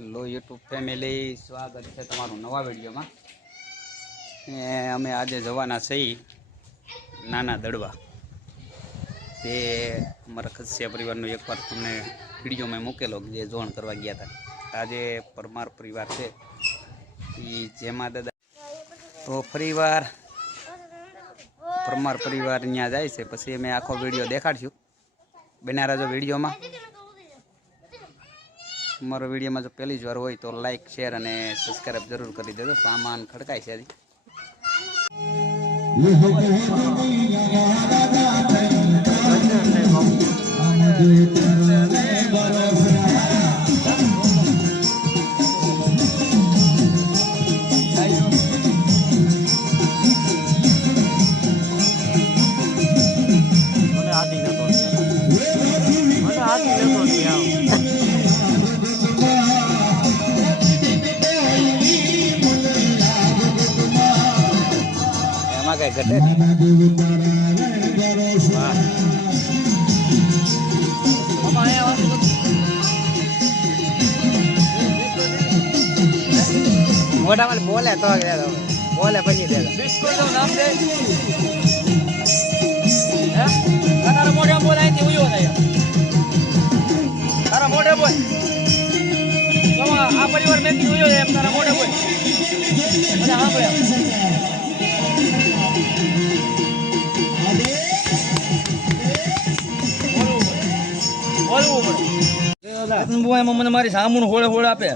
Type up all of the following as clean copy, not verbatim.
Hello YouTube family, સ્વાગત છે તમારું નવા વિડીયોમાં. અમે આજે જવાના છીએ નાના દડવા. તે અમારા ખસ્યા પરિવારનો એકવાર તમને વિડીયો મેં મૂકેલો જે જોણ કરવા ગયા હતા. આજે પરમાર પરિવાર છે એ જેમાં દાદા તો ફરીવાર પરમાર પરિવાર ત્યાં જાય છે. પછી અમે આખો વિડીયો દેખાડશું. બન્યા રહેજો વિડીયોમાં. મારો વિડીયોમાં જો પહેલી જ વાર હોય તો લાઈક શેર અને સબસ્ક્રાઈબ જરૂર કરી દેજો. સામાન ખડકાય છે. એમાં કઈ ઘટે મોટા માં બોલે તો બોલે પછી દે નામ દે તારા મોઢે બોલ અહીંથી ઉયો થાય. તારા મોઢે બોલ આ પરિવાર મેં ઉયો એમ તારા મોઢે બોલ બધા સાંભળે. મને મારી સામું હોળે હોળે આપે.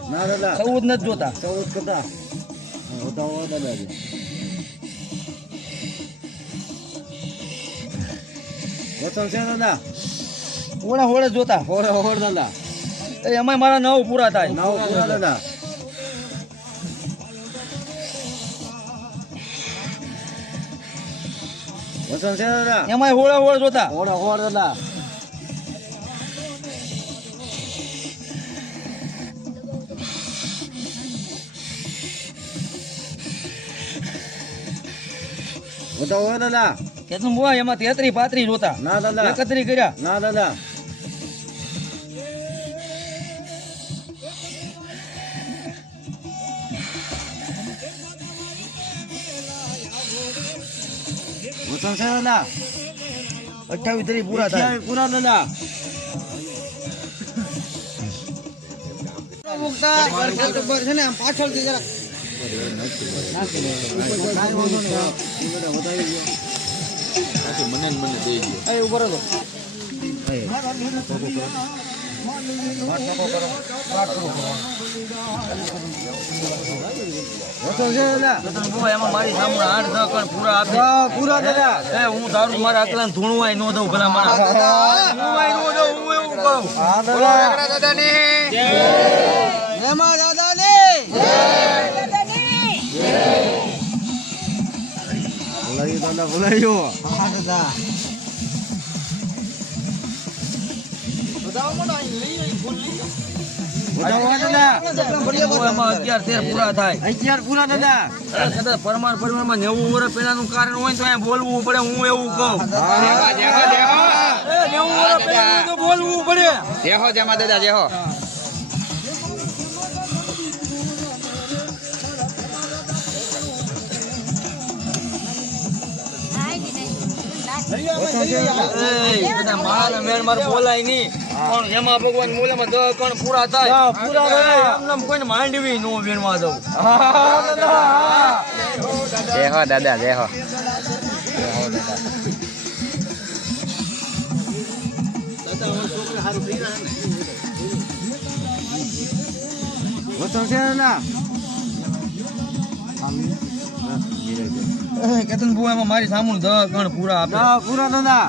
ચૌદ નથી જોતા. 14 કરતા દાદા હોળે હોળે જોતા. હોળે હોળ દાદા એમાં મારા 9 પૂરા થાય. 9 પૂરા દાદા. વસન છે દાદા એમાં હોળે હોળ જોતા. હોળે હોળ દાદા હોય દાદા. કેટલું બોય એમાં 33 35 જોતા. ના દાદા 31 કર્યા. ના દાદા વસન છે દાદા 28 30 પૂરા થાય. પૂરા દાદા છે ને આમ પાછળથી જરા મને દઈ ગયો ઉપર હતો. એમાં મારી સામે 8 10 કણ પૂરા આપે. પૂરા દાદા હું તારું મારા આકલા ધૂણવાય નો દઉં. ભલા મારા ધૂણવાય નો દઉં. હું એવું કહું. દાદાની જય. એમાં દાદાની જય. બોલાયો દાદા બોલાયો. હા દાદા પરમાર પરિવારમાં 90 વર્ષ પહેલાનું કારણ હોય તો અહીંયા બોલવું પડે. હું એવું કહું 90 વર્ષ પહેલાનું તો બોલવું પડે. જેહો જમા દાદા જેહો. બોલાય નહી પણ એમાં ભગવાન મૂલ્યમાં 10 કણ પૂરા થાય. કોઈને માંડવી નો વીણવા દઉં. જય હો દાદા જય હો. કેતન બુ એમાં મારી સામું 10 કણ પૂરા આપે. પૂરા દાદા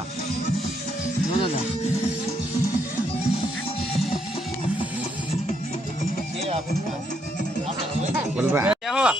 બોલવા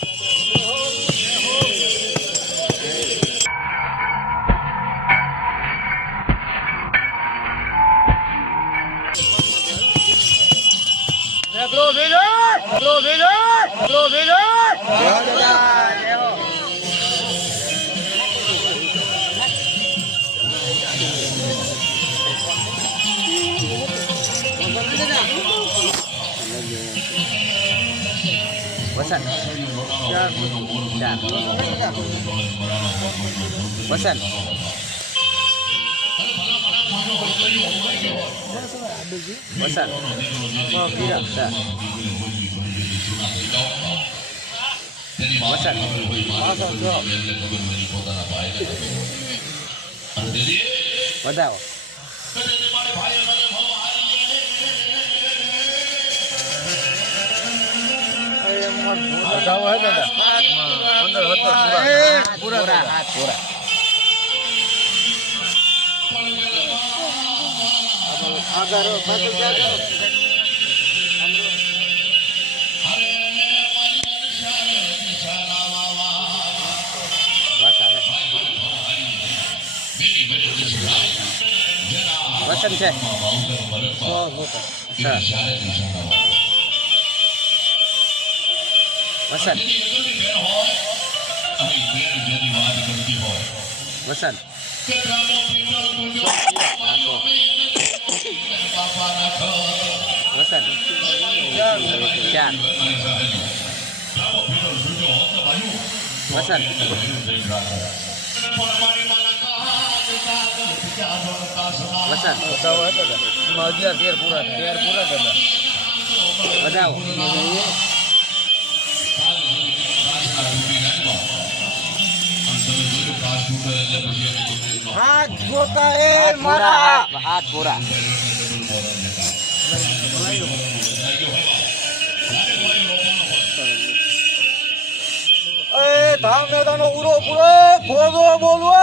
વસંત 4 વસંત વસંત વધાવો પૂરા વસંત છે વસંત વસંત વસંત 4 વસંત વસંત 11 પૂરા વધાવો હાથ જોતા એ મારા હાથ પૂરા એ ધામ મેદાનો ઉરો પૂરો ભોગો બોલવો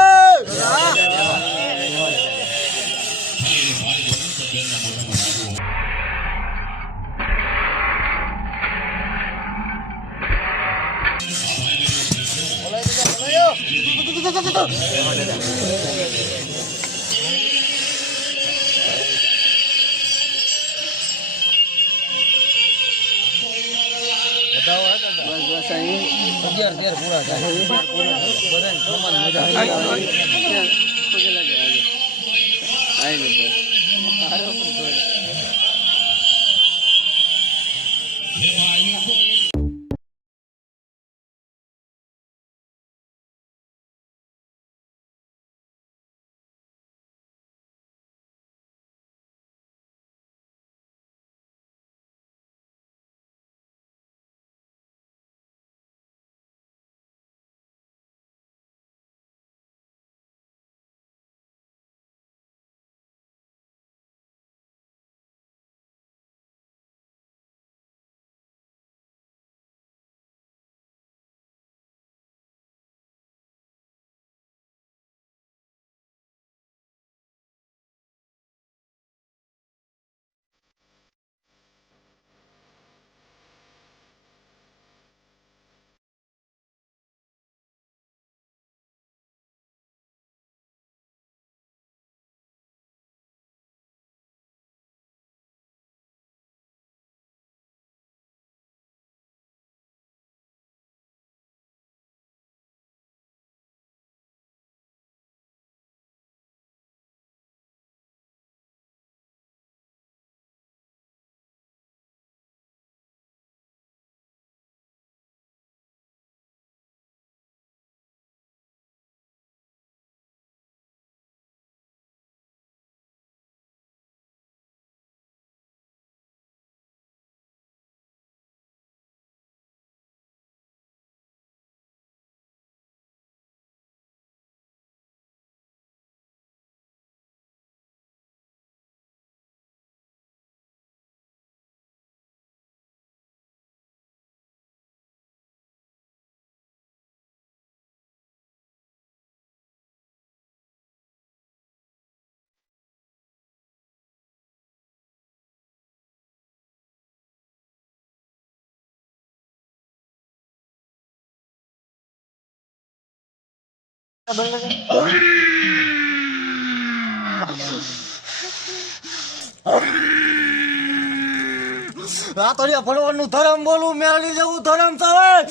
રાતોડિયા ફળવાનું ધરમ બોલું મેળવી જવું ધરમ થવાય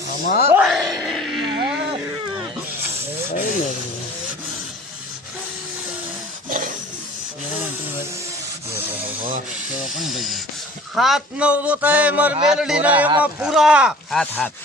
હાથ નવ જોતા એ માર મેલડીના એમાં પૂરા હાથ હાથ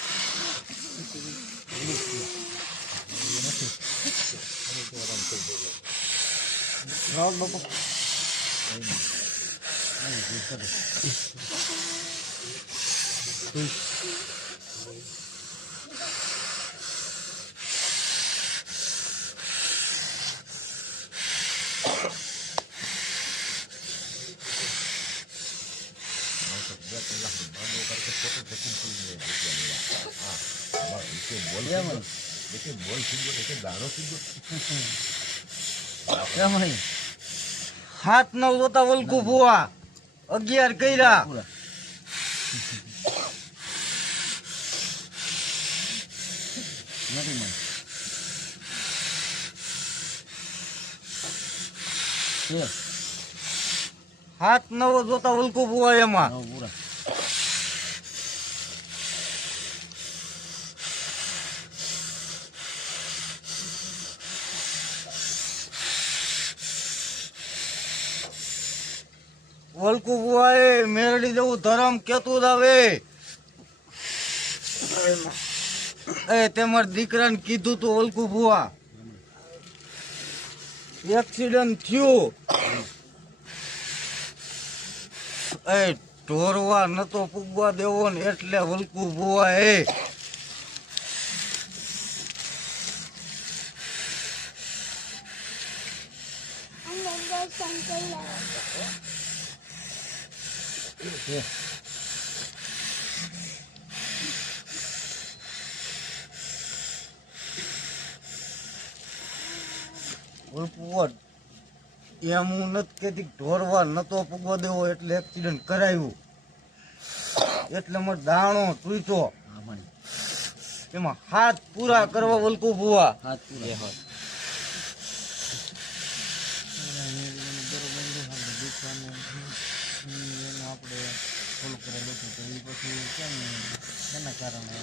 હાથ નવ જોતા વલકુ ભુવા 11 કર્યા હાથ નવ જોતા વલકુ ભુવા એમાં વલકુ બુઆએ મેરડી જેવું ધરમ કેતું આવે એ તેમર દીકરાને કીધું તું વલકુ બુઆ એક્સિડન્ટ થયું એ ઢોરવા નતો પૂગવા દેવો ને એટલે વલકુ બુઆ એમ હું નથી કેતી ઢોરવા નતો પૂગવા દેવો એટલે એક્સિડન્ટ કરાયું એટલે મારો દાણો તૂટ્યો એમાં હાથ પૂરા કરવા વલકુ બુઆ હાથ પૂરા આપણે ફોલો કરેલું હતું તો એ પછી કેમ એના કારણે